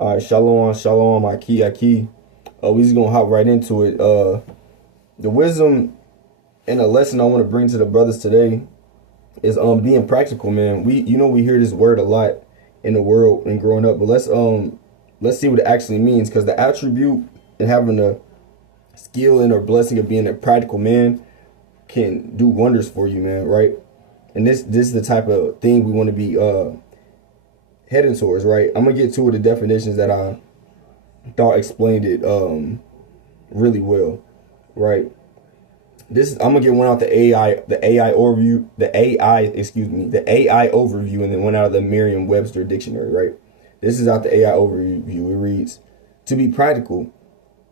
All right, shalom, shalom, Aki. We just gonna hop right into it. The wisdom and a lesson I want to bring to the brothers today is being practical, man. We hear this word a lot in the world and growing up, but let's see what it actually means, because the attribute and having a skill and or blessing of being a practical man can do wonders for you, man. Right? And this is the type of thing we want to be heading towards, right? I'm gonna get two of the definitions that I thought explained it really well, right? I'm gonna get one out the AI overview, the AI overview, and then one out of the Merriam-Webster dictionary, right? This is out the AI overview. It reads, to be practical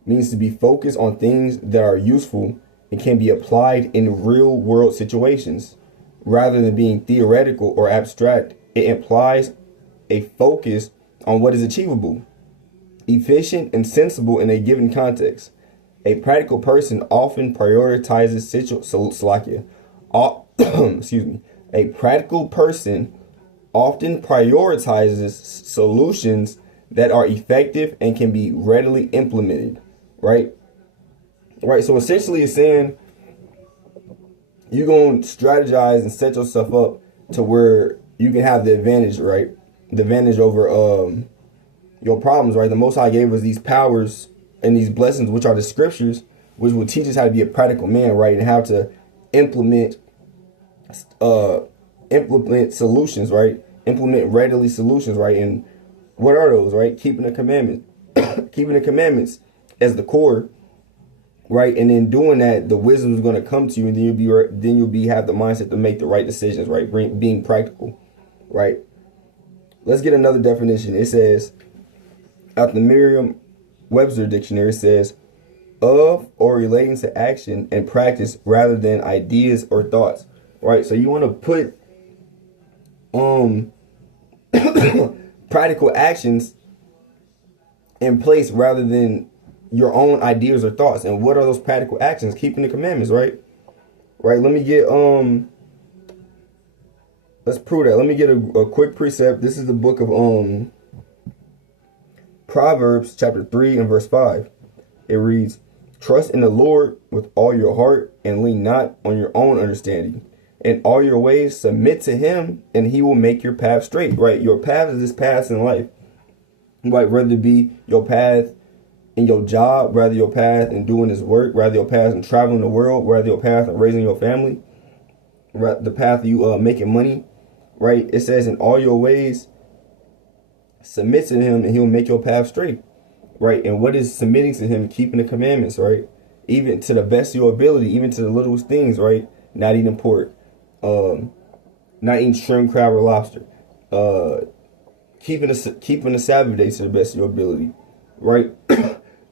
means to be focused on things that are useful and can be applied in real world situations. Rather than being theoretical or abstract, it implies a focus on what is achievable, efficient, and sensible in a given context. A practical person often prioritizes excuse me. A practical person often prioritizes solutions that are effective and can be readily implemented. Right? Right. So essentially it's saying you're going to strategize and set yourself up to where you can have the advantage, right? The advantage over your problems, right? The Most High gave us these powers and these blessings, which are the scriptures, which will teach us how to be a practical man, right? And how to implement solutions, right? Implement readily solutions, right? And what are those, right? Keeping the commandments, keeping the commandments as the core, right? And then doing that, the wisdom is going to come to you, and then you'll be have the mindset to make the right decisions, right? Being practical, right? Let's get another definition. It says, out the Merriam-Webster dictionary, it says, of or relating to action and practice rather than ideas or thoughts, right? So you want to put practical actions in place rather than your own ideas or thoughts. And what are those practical actions? Keeping the commandments, right? Right. Let me get let's prove that. Let me get a quick precept. This is the book of Proverbs chapter 3 and verse 5. It reads, trust in the Lord with all your heart and lean not on your own understanding. In all your ways submit to him and he will make your path straight. Right? Your path is this path in life. Right? Whether it be your path in your job, rather your path in doing this work, rather your path in traveling the world, rather your path in raising your family, the path of you making money, right? It says in all your ways, submit to him and he'll make your path straight, right? And what is submitting to him? Keeping the commandments, right? Even to the best of your ability, even to the littlest things, right? Not eating pork, not eating shrimp, crab, or lobster, keeping the Sabbath day to the best of your ability, right?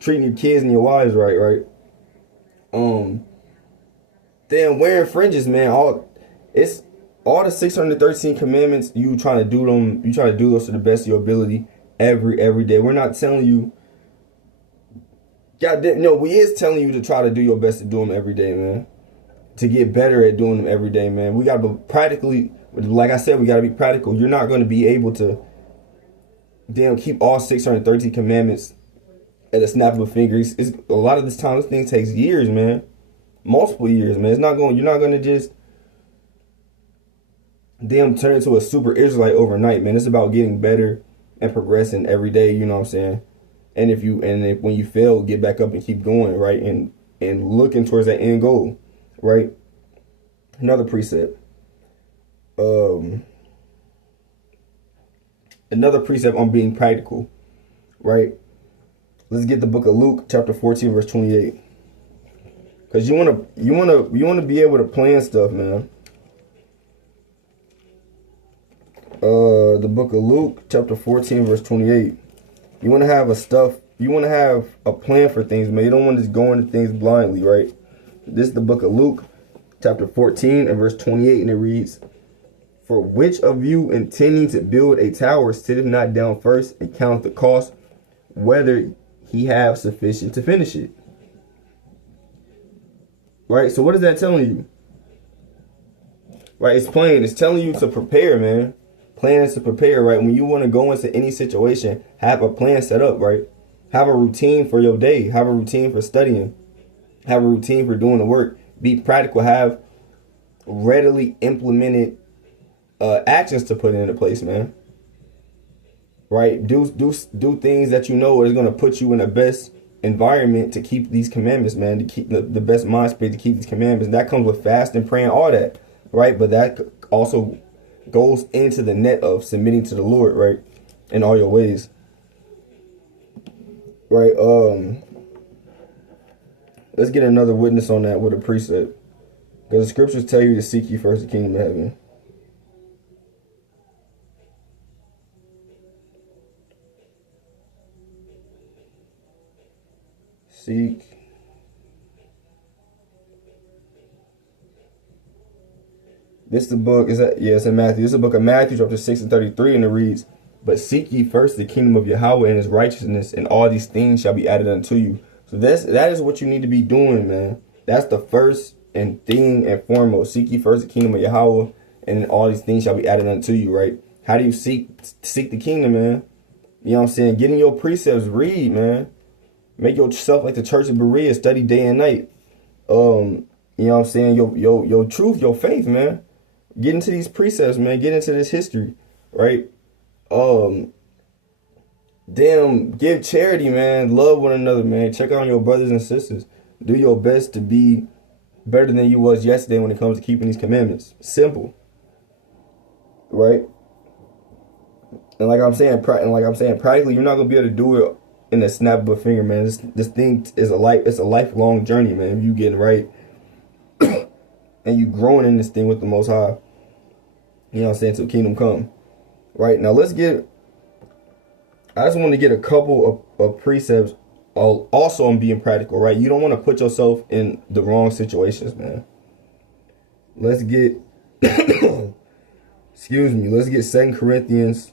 Treating your kids and your wives right? Then wearing fringes, man. All the 613 commandments. You trying to do them. You try to do those to the best of your ability every day. We're not telling you. God, no, we is telling you to try to do your best to do them every day, man. To get better at doing them every day, man. We got to practically, like I said, we got to be practical. You're not going to be able to keep all 613 commandments at a snap of a finger. It's a lot of this time. This thing takes years, man. Multiple years, man. You're not gonna just turn into a super Israelite overnight, man. It's about getting better and progressing every day. You know what I'm saying? And if when you fail, get back up and keep going, right? And looking towards that end goal, right? Another precept. Another precept on being practical, right? Let's get the book of Luke, chapter 14, verse 28. Because you wanna be able to plan stuff, man. The book of Luke, chapter 14, verse 28. You wanna have a plan for things, man. You don't want to just go into things blindly, right? This is the book of Luke, chapter 14 and verse 28, and it reads, for which of you intending to build a tower sitteth not down first and count the cost, whether he have sufficient to finish it? Right? So what is that telling you? Right? It's plain. It's telling you to prepare, man. Plan is to prepare, right? When you want to go into any situation, have a plan set up, right? Have a routine for your day. Have a routine for studying. Have a routine for doing the work. Be practical. Have readily implemented actions to put into place, man. Right? Do things that you know is going to put you in the best environment to keep these commandments, man. To keep the best mind space to keep these commandments. And that comes with fasting, praying, all that, right? But that also goes into the net of submitting to the Lord, right? In all your ways, right? Let's get another witness on that with a precept, because the scriptures tell you to seek ye first the kingdom of heaven. Seek. This the book, is that, yeah, it's in Matthew. This is the book of Matthew, chapter 6 and 33, and it reads, but seek ye first the kingdom of Yahweh and his righteousness, and all these things shall be added unto you. So that is what you need to be doing, man. That's the first and thing and foremost. Seek ye first the kingdom of Yahweh, and all these things shall be added unto you, right? How do you seek the kingdom, man? You know what I'm saying? Get in your precepts, read, man. Make yourself like the church of Berea, study day and night. You know what I'm saying? Your truth, your faith, man. Get into these precepts, man. Get into this history, right? Give charity, man. Love one another, man. Check on your brothers and sisters. Do your best to be better than you was yesterday when it comes to keeping these commandments. Simple, right? And like I'm saying, practically, you're not gonna be able to do it in a snap of a finger, man. This thing is it's a lifelong journey, man. If you getting right and you growing in this thing with the Most High, you know what I'm saying, till kingdom come. Right, now I just want to get a couple of precepts also on being practical, right? You don't want to put yourself in the wrong situations, man. Let's get, excuse me, let's get 2 Corinthians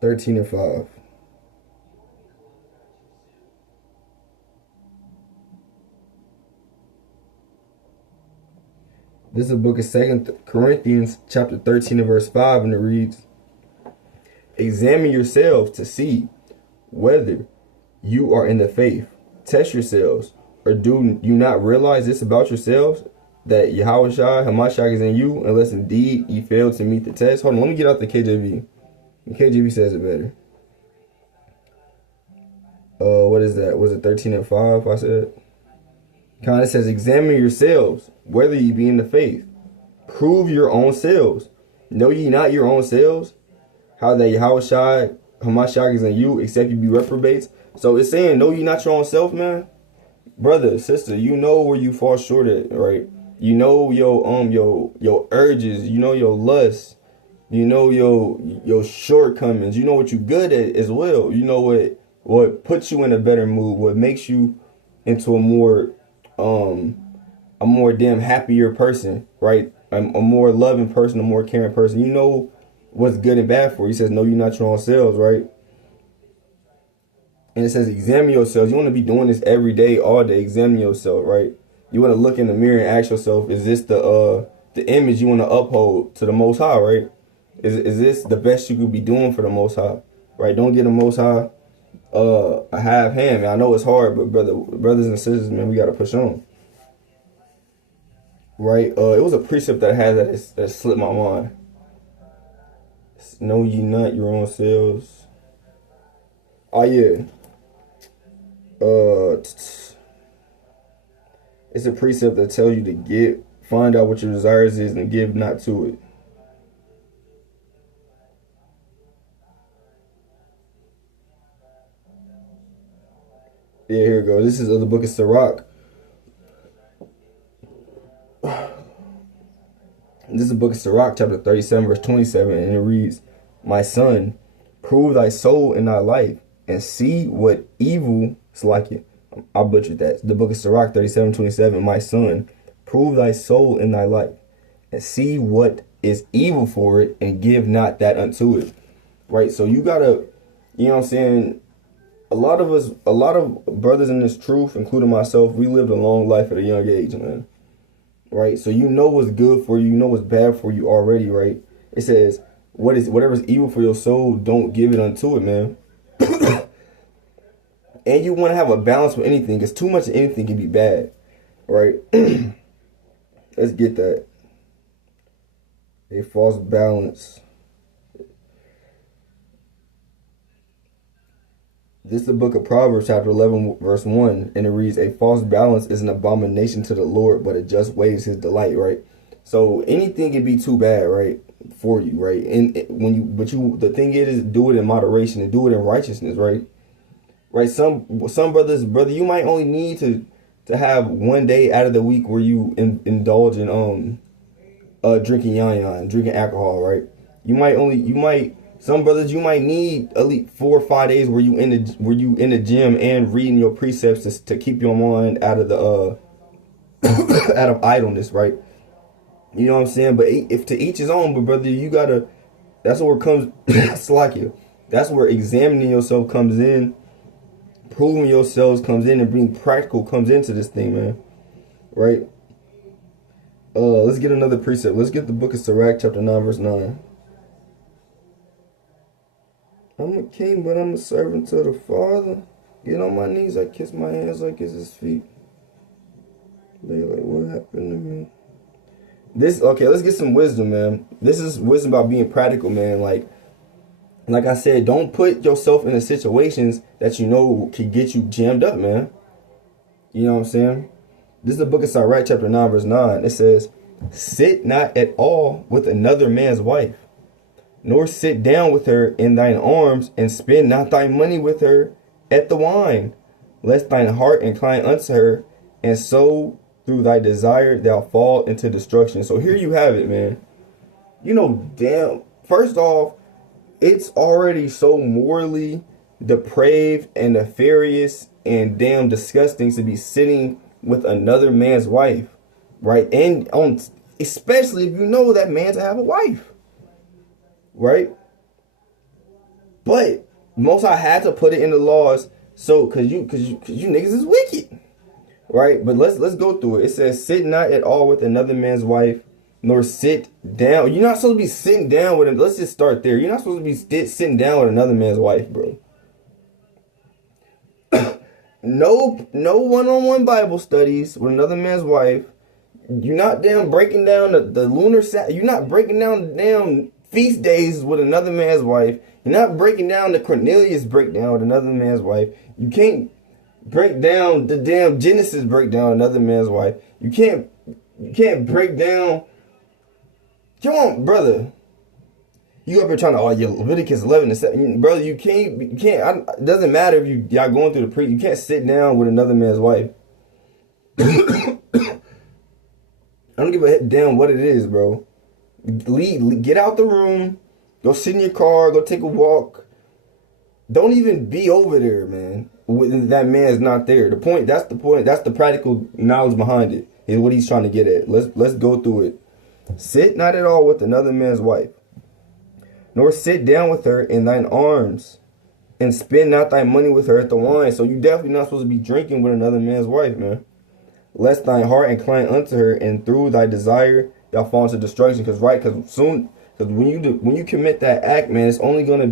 13 and 5. This is the book of 2 Corinthians chapter 13 and verse 5, and it reads, examine yourselves to see whether you are in the faith. Test yourselves, or do you not realize this about yourselves, that Yahushua Hamashiach is in you, unless indeed ye fail to meet the test? Hold on, let me get out the KJV. The KJV says it better. What is that? Was it 13 and 5? I said. Kind of says, examine yourselves whether ye be in the faith. Prove your own selves. Know ye not your own selves, how that Yahushua Hamashiach is in you, except you be reprobates? So it's saying, know ye not your own self, man. Brother, sister, you know where you fall short at, right? You know your urges, you know your lusts, you know your shortcomings, you know what you good at as well. You know what puts you in a better mood, what makes you into a more damn happier person, right? A more loving person, a more caring person. You know what's good and bad for you. He says, know you not your own selves, right? And it says, examine yourselves. You want to be doing this every day, all day. Examine yourself, right? You want to look in the mirror and ask yourself, is this the image you want to uphold to the Most High, right? Is this the best you could be doing for the Most High, right? Don't get the Most High a half hand, man. I know it's hard, but brothers and sisters, man, we got to push on. Right? It was a precept that I had that slipped my mind. Know ye not your own selves. Oh, yeah. It's a precept that tells you to find out what your desires is and give not to it. Yeah, here we go. This is the book of Sirach. This is the book of Sirach, chapter 37, verse 27, and it reads, my son, prove thy soul in thy life, and see what evil is like it. I butchered that. The book of Sirach 37:27. My son, prove thy soul in thy life, and see what is evil for it, and give not that unto it. Right? So you gotta, you know what I'm saying? A lot of brothers in this truth, including myself, we lived a long life at a young age, man. Right? So you know what's good for you, you know what's bad for you already, right? It says, whatever's evil for your soul, don't give it unto it, man. And you want to have a balance with anything, because too much of anything can be bad, right? Let's get that. A false balance. This is the book of Proverbs, chapter 11, verse 1, and it reads, a false balance is an abomination to the Lord, but a just way is his delight, right? So anything can be too bad, right, for you, right? And the thing is, do it in moderation and do it in righteousness, right? Right? Some brothers, you might only need to have one day out of the week where you indulge in drinking yan, drinking alcohol, right? Some brothers, you might need at least 4 or 5 days where you in the gym and reading your precepts to keep your mind out of the out of idleness, right? You know what I'm saying? But if to each his own, but brother, you gotta. That's where it comes. Slack. That's where examining yourself comes in, proving yourselves comes in, and being practical comes into this thing, man. Right? Let's get another precept. Let's get the book of Sirach, chapter 9, verse 9. I'm a king, but I'm a servant to the Father. Get on my knees, I kiss my hands, I kiss his feet. They like, what happened to me? Okay, let's get some wisdom, man. This is wisdom about being practical, man. Like I said, don't put yourself in situations that you know can get you jammed up, man. You know what I'm saying? This is the book of Sirach, chapter 9, verse 9. It says, sit not at all with another man's wife, nor sit down with her in thine arms, and spend not thy money with her at the wine, lest thine heart incline unto her, and so through thy desire thou fall into destruction. So here you have it, man. You know, damn, first off, it's already so morally depraved and nefarious and damn disgusting to be sitting with another man's wife, right? And especially if you know that man to have a wife, right? But Most High had to put it in the laws, so cause you niggas is wicked, right? But let's go through it. It says, sit not at all with another man's wife, nor sit down. You're not supposed to be sitting down with him. Let's just start there. You're not supposed to be sitting down with another man's wife, bro. No one-on-one Bible studies with another man's wife. You're not damn breaking down the lunar Sabbath. You're not breaking down the damn feast days with another man's wife. You're not breaking down the Cornelius breakdown with another man's wife. You can't break down the damn Genesis breakdown with another man's wife. You can't break down. Come on, brother. You up here trying to, Leviticus 11 and 7. Brother, you can't, it doesn't matter if y'all going through the you can't sit down with another man's wife. I don't give a damn what it is, bro. Get out the room. Go sit in your car. Go take a walk. Don't even be over there, man. That man's not there. That's the point. That's the practical knowledge behind it. Is what he's trying to get at. Let's go through it. Sit not at all with another man's wife, nor sit down with her in thine arms, and spend not thy money with her at the wine. So you definitely not supposed to be drinking with another man's wife, man. Lest thine heart incline unto her, and through thy desire thou fall into destruction. Because when you commit that act, man, it's gonna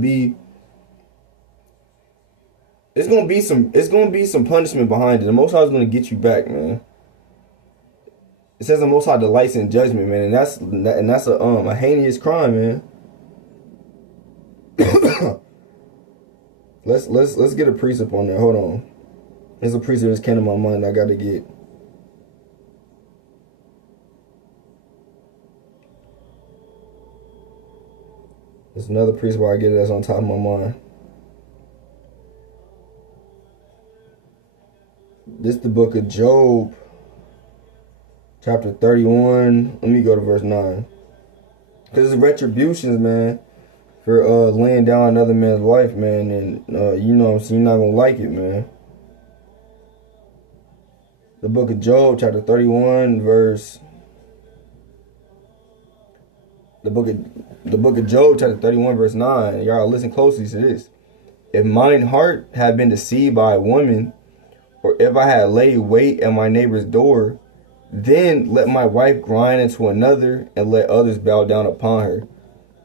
be some punishment behind it. The Most High is gonna get you back, man. It says the Most High delights in judgment, man, and that's a heinous crime, man. Let's get a precept on there. Hold on. There's a precept that came to my mind I gotta get. There's another precept where I get it that's on top of my mind. This is the book of Job, chapter 31. Let me go to verse 9. Because it's retributions, man, for laying down another man's wife, man, and you know what I'm saying, you're not gonna like it, man. The book of Job, chapter 31, verse. The book of Job, chapter 31, verse 9. Y'all listen closely to this. If mine heart had been deceived by a woman, or if I had laid wait at my neighbor's door, then let my wife grind into another, and let others bow down upon her.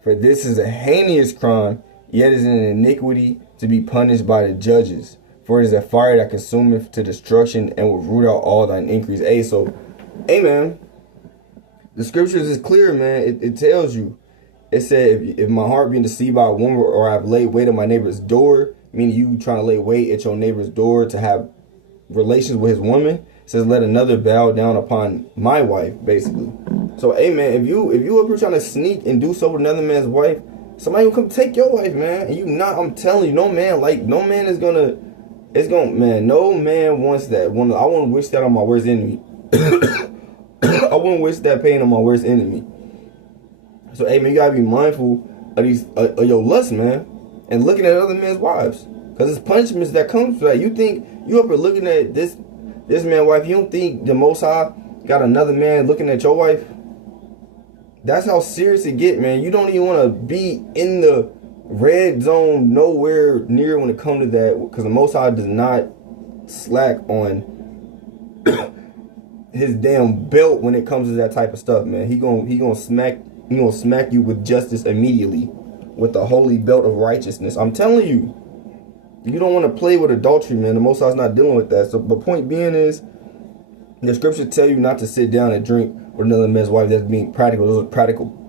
For this is a heinous crime, yet is an iniquity to be punished by the judges. For it is a fire that consumeth to destruction and will root out all thine increase. Hey, so, hey, man, the scriptures is clear, man. It tells you. It said, if my heart being deceived by a woman, or I've laid wait at my neighbor's door, meaning you trying to lay wait at your neighbor's door to have relations with his woman, it says, let another bow down upon my wife, basically. So, hey, man, if you up here trying to sneak and do so with another man's wife, somebody will come take your wife, man. And you not, I'm telling you, no man is gonna, no man wants that. I wouldn't wish that on my worst enemy. I wouldn't wish that pain on my worst enemy. So, hey, man, you gotta be mindful of these, of your lust, man, and looking at other men's wives, because it's punishments that comes for that. You think you up here looking at this man's wife? You don't think the Most High got another man looking at your wife? That's how serious it get, man. You don't even want to be in the red zone nowhere near when it comes to that, because the Most High does not slack on his damn belt when it comes to that type of stuff, man. He gonna smack you with justice immediately, with the holy belt of righteousness. I'm telling you, you don't want to play with adultery, man. The Most High's not dealing with that. So, but point being is, the scripture tell you not to sit down and drink with another man's wife. That's being practical. Those are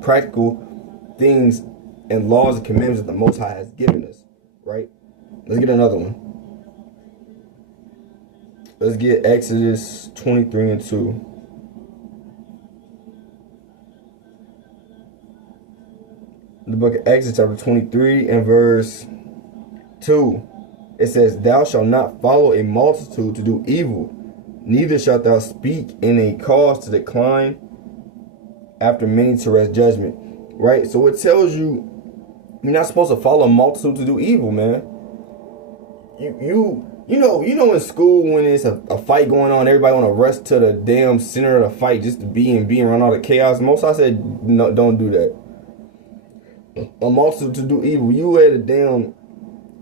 practical things and laws and commandments that the Most High has given us, right? Let's get another one. Let's get Exodus 23:2. The book of Exodus chapter 23 and verse 2. It says, thou shalt not follow a multitude to do evil, neither shalt thou speak in a cause to decline after many to rest judgment. Right? So it tells you you're not supposed to follow a multitude to do evil, man. You know in school when it's a fight going on, everybody want to rush to the damn center of the fight just to be around all the chaos. Most I said, no, don't do that. A multitude to do evil. You at a damn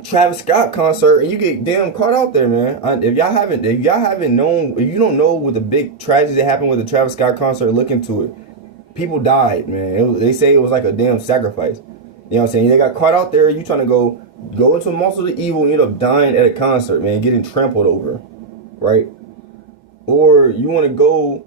Travis Scott concert and you get damn caught out there, man. If y'all haven't known, if you don't know what the big tragedy that happened with the Travis Scott concert, look into it. People died, man. They say it was like a damn sacrifice. You know what I'm saying? They got caught out there. You trying to go into a multitude of evil and end up dying at a concert, man, getting trampled over, right? Or you want to go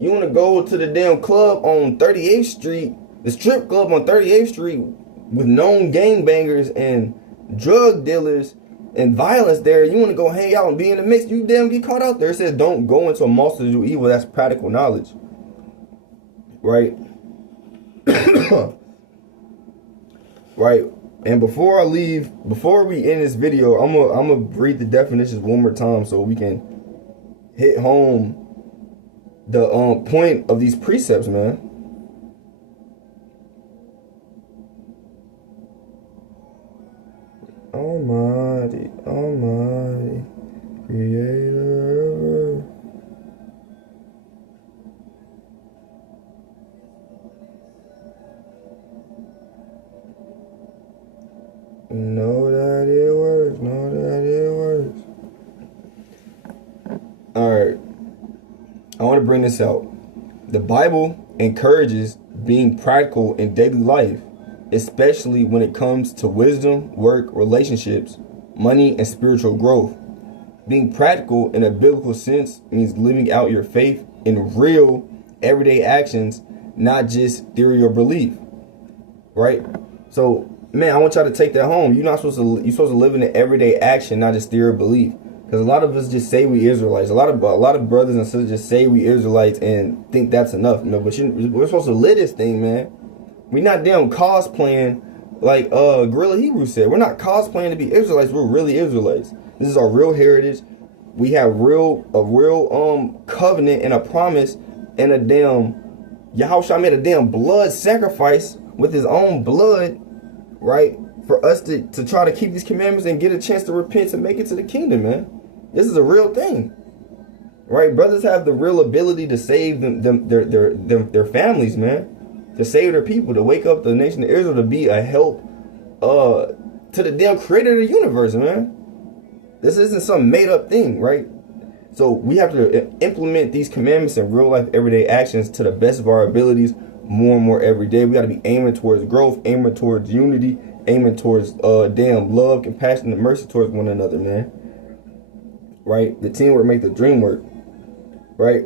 to the damn club on 38th Street, the strip club on 38th Street with known gangbangers and drug dealers and violence there. You want to go hang out and be in the mix, you damn get caught out there. It says don't go into a multitude of evil. That's practical knowledge, right? Right. And before we end this video, I'm gonna read the definitions one more time so we can hit home the point of these precepts, man. Almighty, Creator. Know that it works. Alright. I want to bring this out. The Bible encourages being practical in daily life, especially when it comes to wisdom, work, relationships, money, and spiritual growth. Being practical in a biblical sense means living out your faith in real, everyday actions, not just theory or belief. Right? So, man, I want y'all to take that home. You're supposed to live in the everyday action, not just theory or belief. Because a lot of us just say we Israelites. A lot of brothers and sisters just say we Israelites and think that's enough. No, but we're supposed to live this thing, man. We're not damn cosplaying like Gorilla Hebrew said. We're not cosplaying to be Israelites. We're really Israelites. This is our real heritage. We have a real covenant and a promise, and a damn Yahushua made a damn blood sacrifice with his own blood, right? For us to try to keep these commandments and get a chance to repent and make it to the kingdom, man. This is a real thing, right? Brothers have the real ability to save their families, man. To save their people, to wake up the nation of Israel, to be a help to the damn creator of the universe, man. This isn't some made up thing, right? So we have to implement these commandments in real life, everyday actions to the best of our abilities, more and more every day. We got to be aiming towards growth, aiming towards unity, aiming towards love, compassion, and mercy towards one another, man. Right? The teamwork make the dream work. Right?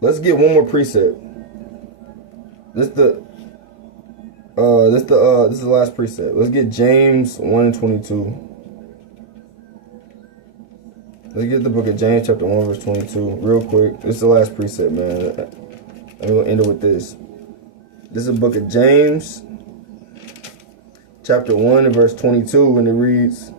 Let's get one more precept. This is the last precept. Let's get James 1:22. Let's get the book of James chapter 1 verse 22 real quick. This is the last precept, man. I'm gonna end it with this. This is the book of James chapter 1 and verse 22, and it reads,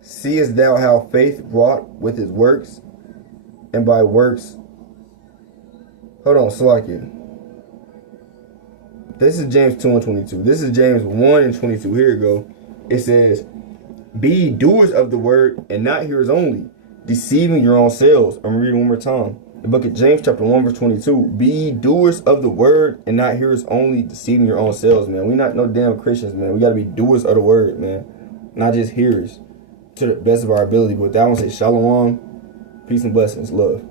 "Seest thou how faith wrought with his works, and by works..." Hold on, Salakia. This is James 2 and 22. This is James 1 and 22. Here you go. It says, "Be ye doers of the word, and not hearers only, deceiving your own selves." I'm reading one more time. The book of James chapter 1 verse 22. "Be ye doers of the word, and not hearers only, deceiving your own selves," man. We not no damn Christians, man. We got to be doers of the word, man. Not just hearers, to the best of our ability. But that one says, shalom, peace and blessings, love.